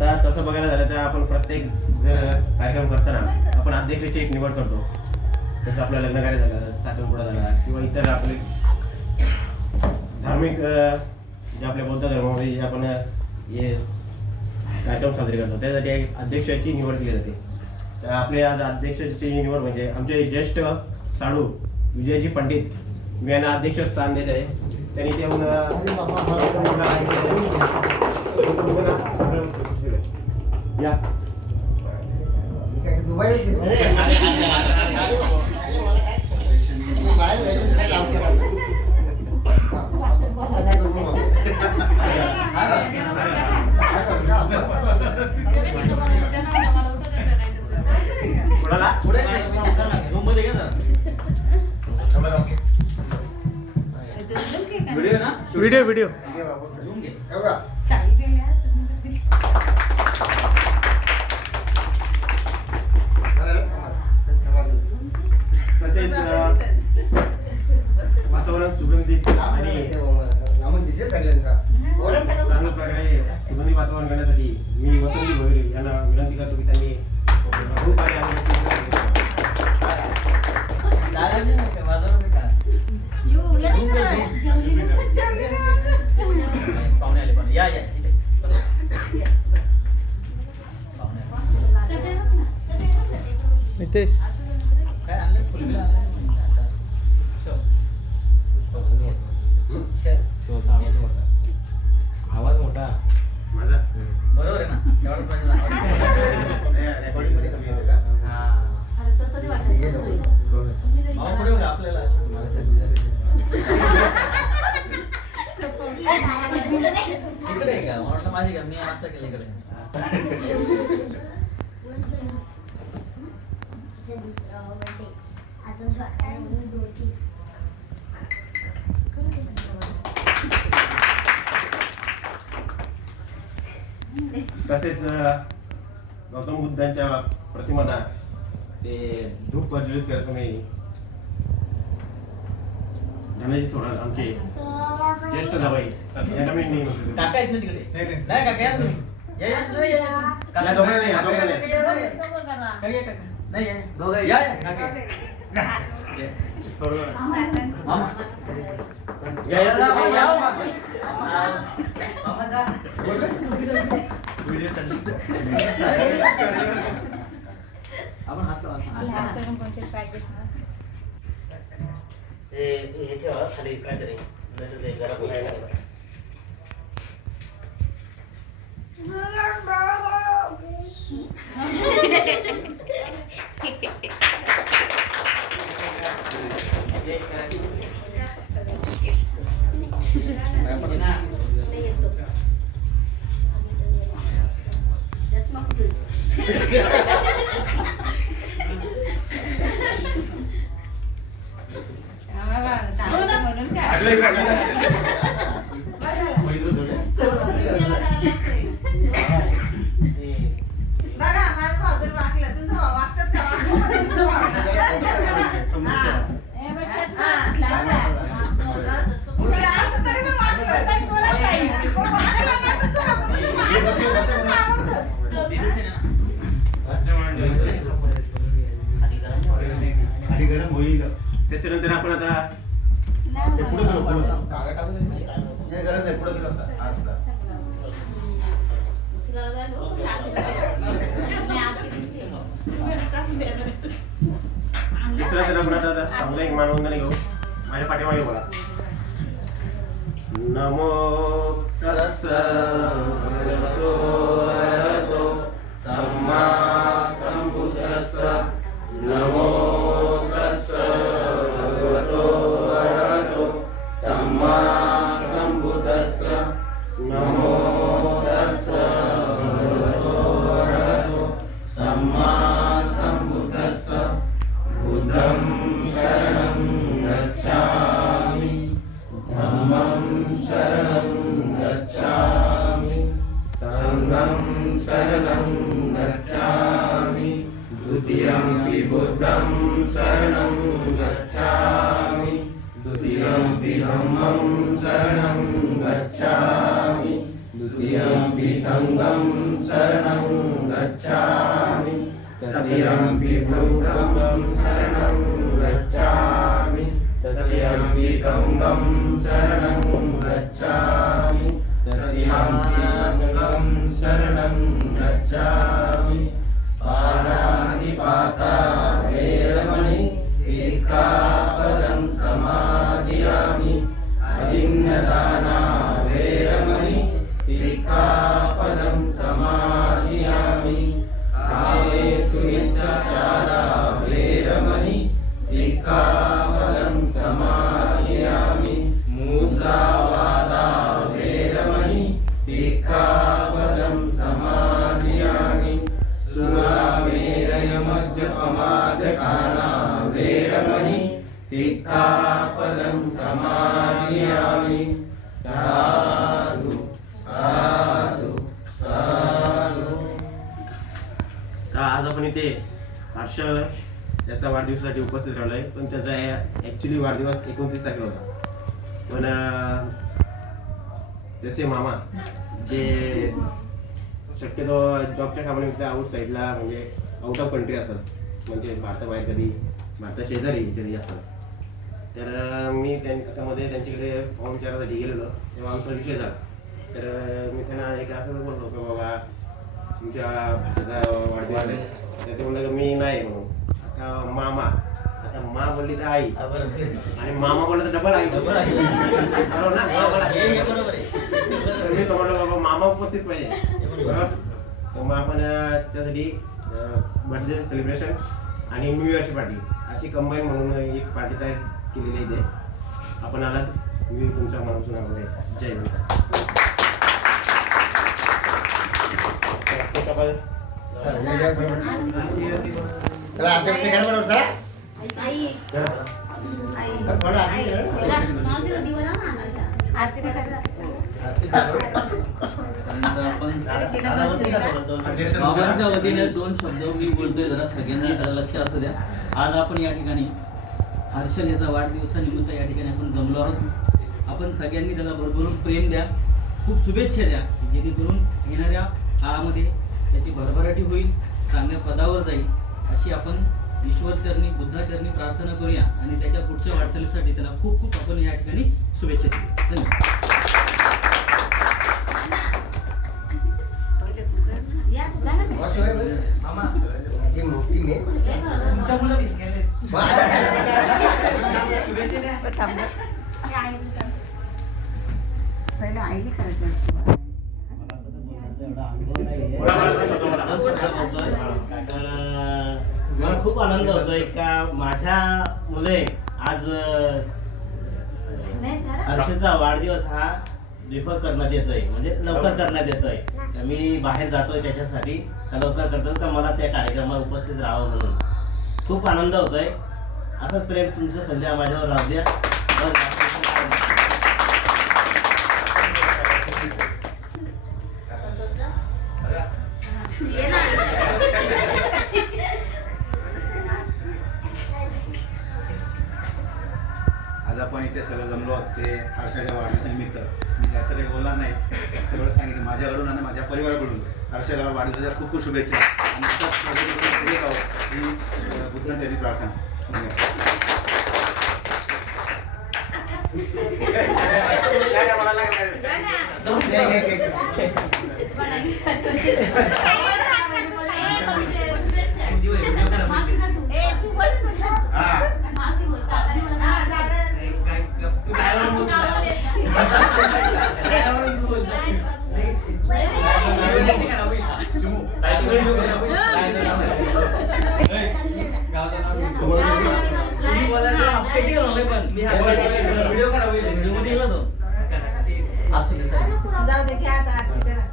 आता तसं बघायला झालं तर आपण प्रत्येक जर कार्यक्रम करताना आपण अध्यक्षाची एक निवड करतो. जसं आपलं लग्न कार्य झालं, साखरपुडा झाला किंवा इतर आपले धार्मिक जे आपल्या बौद्ध धर्मामध्ये जे आपण हे कार्यक्रम साजरे करतो त्यासाठी एक अध्यक्षाची निवड केली जाते. तर आपले आज अध्यक्षाची निवड म्हणजे आमचे ज्येष्ठ साडू विजयजी पंडित मी यांना अध्यक्ष स्थान देत आहे. त्यांनी ते या व्हिडिओ तसेच वातावरण सुगंधित आणि चांगल्या प्रकारे सुगंधी वातावरण करण्यासाठी मी वसंती भोईर यांना विनंती करतो की त्यांनी खूप नितेश आवाज मोठा माझा बरोबर आहे ना रेकॉर्डिंग मध्ये कमी येते का? आपल्याला इकडे आहे का म्हटलं माझी का मी असं केलं इकडे तसेच गौतम बुद्धांच्या प्रतिमांना ते धूप प्रज्वलित करण्यासाठी धनाजी सोडा आमचे ज्येष्ठ जावई यांना मी निमंत्रित काका आहेत ना तिकडे नाही काका या तुम्ही या दोघांना नाही, या दोघांना नाही. नाही या दोघं या काका थोडं मामा या या आपण हात लावा हे ठेवा खाली काहीतरी ते जरा बोलायला गरम होईल. त्याच्यानंतर आपण आता पुढे गरज आहे पुढे त्याच्यानंतर आपण आता सामुदायिक मानवंदना घेऊ. माझ्या पाठीमागे बोला. नमो तस्सै भगवतो अरहतो सम्मा संबुद्दस्स. नमो तस्सै भगवतो अरहतो सम्मा संबुद्दस्स. नमो तस्सै भगवतो अरहतो सम्मा संबुद्दस्स. बुद्धं शरणं गच्छामि धम्मं शरणं गच्छामि संघं शरणं गच्छामि द्वितीयंपि बुद्धं शरणं गच्छामि द्वितीयंपि धम्मं शरणं गच्छामि तुयम्पि संघं शरणं गच्छामि तत्यम्पि संघं शरणं गच्छामि तत्यम्पि संघं शरणं गच्छामि तत्यम्पि संघं शरणं गच्छामि पाणातिपाता वैरमणि सिक्खापदं समादियामि अदिन्नदाना वैरमणि सिक्खापदं समादियामि कामेषु मिथ्याचारा वैरमणि सिक्खापदं समादियामि मूसावादा वैरमणि सिक्खापदं समादियामि सुरामेरयमज्जपमादकाना वैरमणि सिक्खापदं समादियामि साधु साधु साधु. आज आपण इथे हर्षल याचा वाढदिवसासाठी उपस्थित राहिलोय, पण त्याचा ॲक्च्युली वाढदिवस 29 तारखेला होता. पण त्याचे मामा जे शक्यतो जॉबच्या कामानिमित्त आउट साईडला म्हणजे आउट ऑफ कंट्री असतात, म्हणजे भारताबाहेर कधी भारता शेजारी कधी असतात. तर मी त्यामध्ये त्यांच्याकडे फॉर्म विचारासाठी गेलेलो, तेव्हा आमचा विषय झाला. तर मी त्यांना एक असं बोललो की बाबा तुमच्या भाषेचा वाढदिवस आहे. तर ते म्हणलं मी नाही म्हणून. आता मामा, आता मा बोलली तर आई आणि मामा बोलला तर डबल आई. बरोबर ना? मी समजलो बाबा मामा उपस्थित पाहिजे. बरोबर. तर मग आपण त्यासाठी बर्थडे सेलिब्रेशन आणि न्यू इयरची पार्टी अशी कंबाईन म्हणून एक पार्टी तयार केलेली इथे. आपण आलात, मी तुमच्या मनापासून आभारी आहे. जय हिंद. बाबांच्या वतीने 2 शब्द मी बोलतोय, जरा सगळ्यांनी लक्ष असू द्या. आज आपण या ठिकाणी हर्षल याचा वाढदिवसानिमित्त या ठिकाणी आपण जमलो आहोत. आपण सगळ्यांनी त्याला भरभरून प्रेम द्या, खूप शुभेच्छा द्या, जेणेकरून येणाऱ्या काळामध्ये त्याची भरभराटी होईल, चांगल्या पदावर जाईल अशी आपण ईश्वरचरणी बुद्धाचरणी प्रार्थना करूया आणि त्याच्या पुढच्या वाटचालीसाठी त्याला खूप खूप आपण या ठिकाणी शुभेच्छा देऊया. धन्यवाद. पहिला आईने करायचं. मला खूप आनंद होतोय का माझ्या मुले आज हर्षचा वाढदिवस हा बिफोर करण्यात येतोय, म्हणजे लवकर करण्यात येतोय. तर मी बाहेर जातोय त्याच्यासाठी का लवकर करतोय का मला त्या कार्यक्रमात उपस्थित राहावं म्हणून खूप आनंद होतोय. असंच प्रेम तुमचं सध्या माझ्यावर राहू द्या. आज आपण इथे सगळं जमलो आहोत ते हर्षाच्या वाढदिवसानिमित्त. मी जास्त काही बोलणार नाही, तेवढं सांगितलं माझ्याकडून आणि माझ्या परिवाराकडून हर्षाला वाढदिवसाच्या खूप खूप शुभेच्छा आणि पुढे जाऊ ही बुद्धांची प्रार्थना. जाऊ दे घ्या आता आरती करा.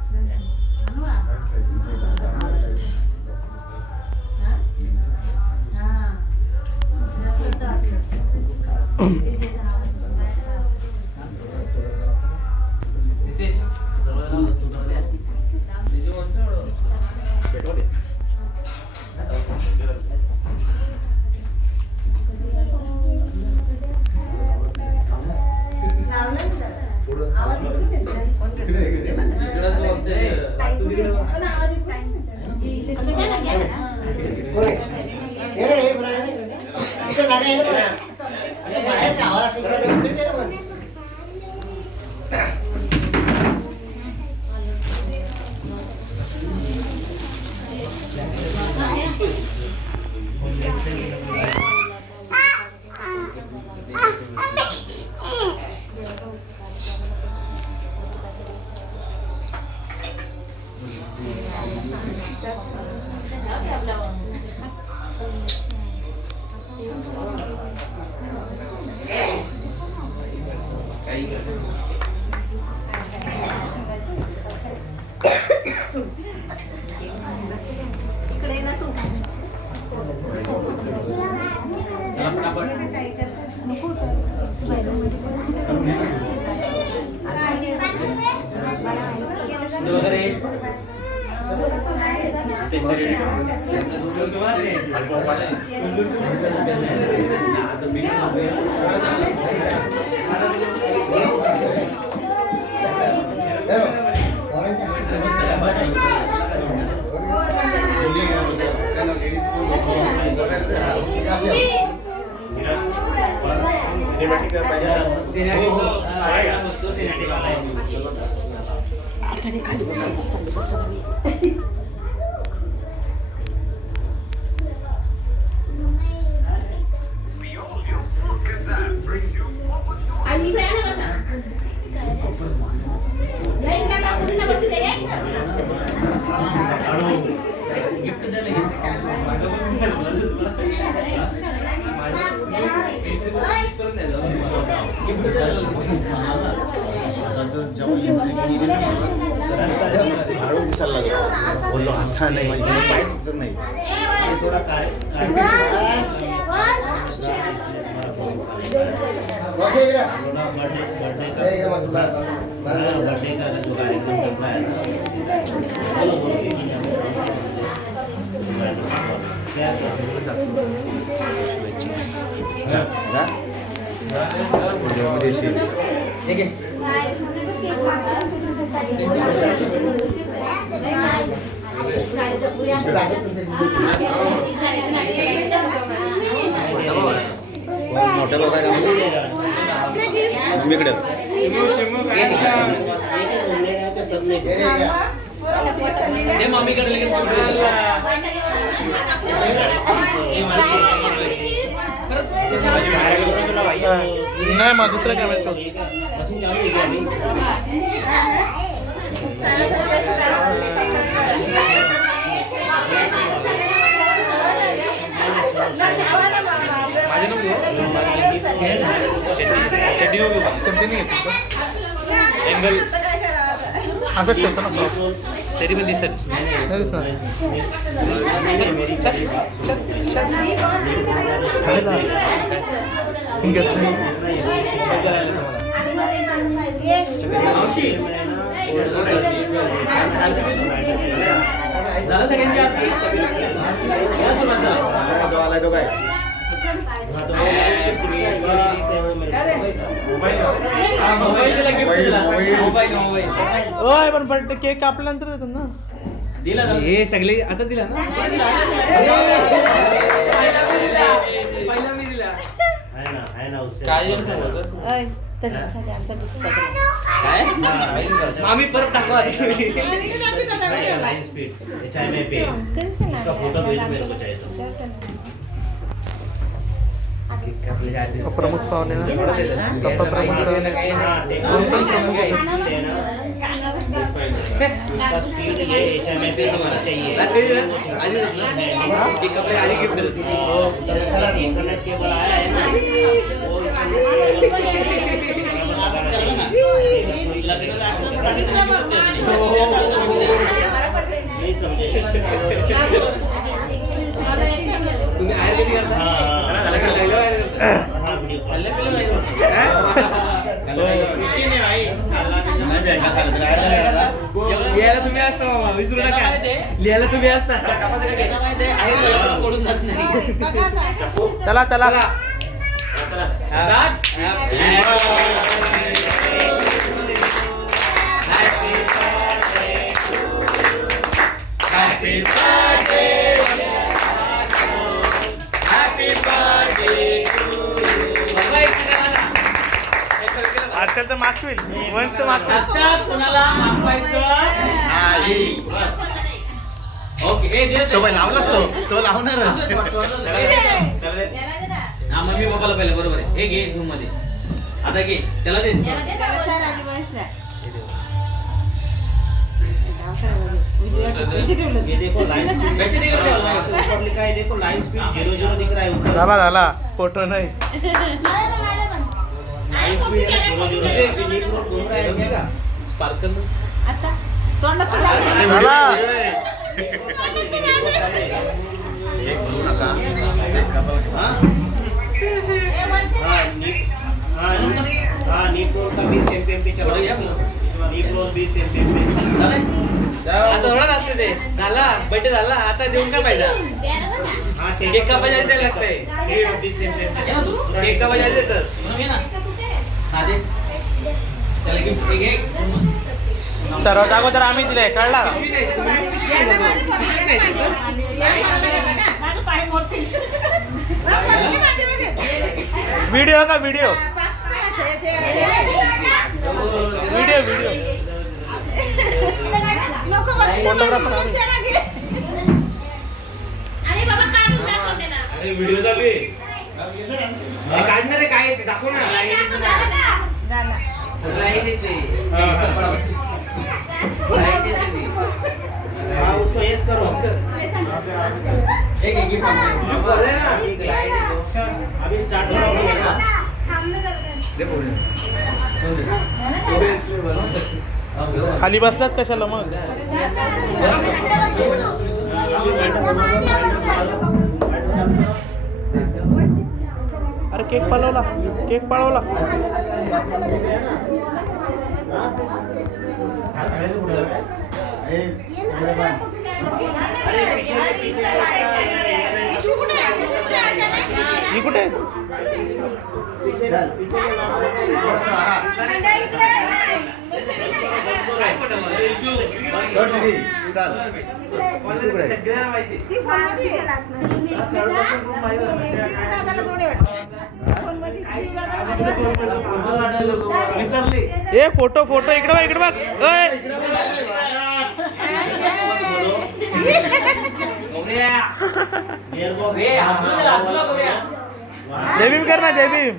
बाहेर गावाला तिकडे इकडे दे रे. चला पटापट. वगैरे बोललो आता नाही काय सुचत नाही थोडा बर्थडे का जो कार्यक्रम करना है ठीक आहे. मोठ्या लोकांना मम्मीकडे ते मम्मीकडे लगेच नाही मग दुसरं काय म्हणतो मशीन चालू आहे अँगल असं ठेवतो ना तरी पण दिसत झालं सगळ्यांची आलाय तो काय ओय पण बर्थडे केक कापल्यानंतर देतो ना दिला हे सगळे आता दिला ना पहिला मी दिला है ना उससे काय आम्ही परत दाखवा लाइन स्पीड HMI पे उसका फोटो भेज मेरे को चाहिए तो प्रमुख पाहुणे ना उसका स्पीड ये HMI पे होना चाहिए इंटरनेट केबल आया है ना नहीं समझे तुम्ही आयुर्वेदिक करता लिहायला तुम्ही असता मामा विसरू नका लिहायला तुम्ही असता पडून जात नाही चला चला Happy birthday to हर्षलचं मागशील वंश तर मागतो. आता कोणाला मागवायचं? ओके ए दे तो बाई लावलाच तो लावणार हा मग मी पप्पाला पाहिलं बरोबर आहे. हे घे झूम मध्ये आता घे त्याला दे ये देखो लाइन स्पीड कैसे दिख रहा है? ऊपर लिखा है देखो लाइन स्पीड 0 दिख रहा है ऊपर झाला फोटो नाही. लाइन स्पीड 0 नीट रोड घूम रहा है क्या स्पार्कल झाला. एक बोलू नका एक कपल हाँ नीट रोड का भी सेम पे चला नीट रोड भी सेम पे आता थोडाच असते ते झाला बर्थडे झाला आता देऊन काय फायदा हाँ केक कापायला द्यायला लागतंय नीट रोड भी सेम पे केक कापायला देतात म्हणून ये ना हा दे त्याला गिफ्ट घे सर्वात अगोदर आम्ही दिलंय कळला का? व्हिडिओ का व्हिडिओ फोटोग्राफर अरे व्हिडिओ चालू आहे काढणार आहे काय दाखव ना लाईट येते हाँ उसको यस करो एक गिफ्ट अभी स्टार्ट करो खाली बसलात कशाला मग? अरे केक पळवला ही कुठे आहे? ए फोटो इकडे बघ ओय. जय भीम कर ना जय भीम.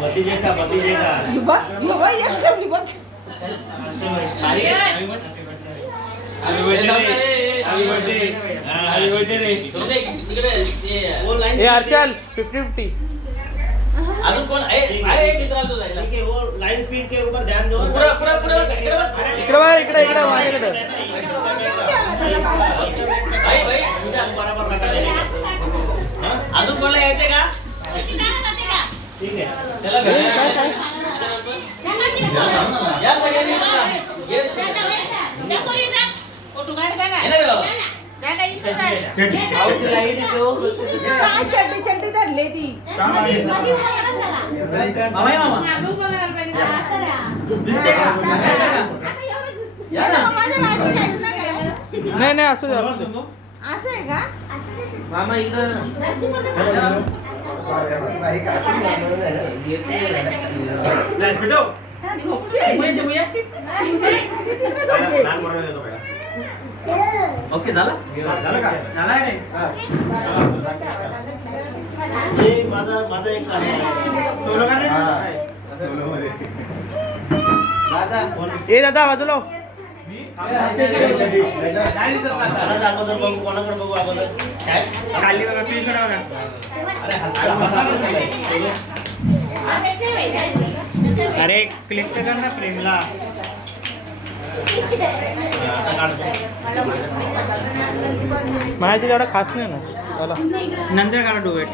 भतीजे का वो लाइन ए हर्षल 50-50. अजून कोण आहे मित्राला तो जायला ठीक है वो लाइन स्पीड के ऊपर ध्यान दो पुरा इकडे बघ. इकडे माझ्याकडे. भाई विशाल बराबर लगा देगा अजून कोणाला यायचंय का ठीक है त्याला या सगळ्यांनी ये चड्डी धरले ती मामा या मामा या ना नाही असू द्या. असं आहे का? मामा इथं ओके झाला झाला रे ये माझा एक कार्य आहे सोलो का रे सोलोमध्ये. दादा बाजूला. काय दिसत नाही आता. कोणाचं अगोदर बघू कोणाकडे बघू अगोदर खाली बघा प्लीज बघा अरे क्लिक तर कर ना फ्रेमला आता काढतो. माहिती तेवढा खास नाही ना चला नंतर काढा डुएट